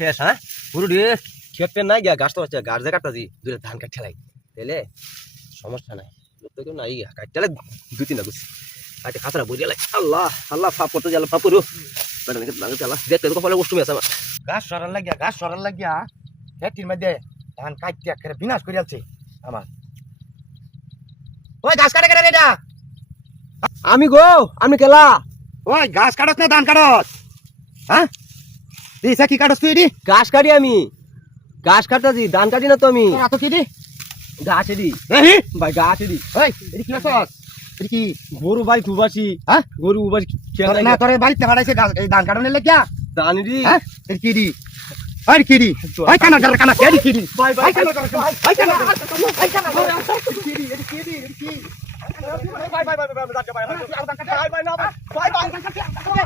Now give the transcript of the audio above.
শেষ হ্যাঁ পুরো দিয়ে খেত পেন নাই গিয়া গাছ তো গাছ যে কাটতাছি দূরে ধান কাটতে লাই তাইলে সমস্যা নাই লোক তো কেউ নাই গিয়া কাটতে লাই 2-3 টা গুছি কাটে খাতরা বইরে লাই আল্লাহ আল্লাহ ফাপ করতে গেল ফাপ করু মানে লাগে চালা দেখতে তো কপালে কষ্ট আছে আমার গাছ সরার লাগিয়া খেতির মধ্যে ধান কাটতে একেবারে বিনাশ করে আছে আমার ওই গাছ কাটে কেটে এটা আমি গো আমি কেলা ওই গাছ কাটস না ধান কাটস হ্যাঁ দিছা কি কাটস তুই এডি গাছ কাটি আমি গাছ কাটতাছি ধান কাটি না তো আমি এত কি দি গাছ এডি এই ভাই গাছ এডি ওই এডি কি করছস এডি কি গরু ভাই খুবাসি হ্যাঁ গরু উবাসি খেলা না তোরে বাড়িতে ফাড়াইছে এই ধান কাটনের লাগিয়া ধান এডি হ্যাঁ এডি কি দি ওই কি দি ওই কানা ধর কানা এডি কি দি ভাই ভাই ওই কানা ধর ওই কানা ওই কানা এডি কি দি এডি কি দি এডি কি ভাই ভাই ভাই ভাই ধান কাটা ভাই ভাই না ভাই ভাই ভাই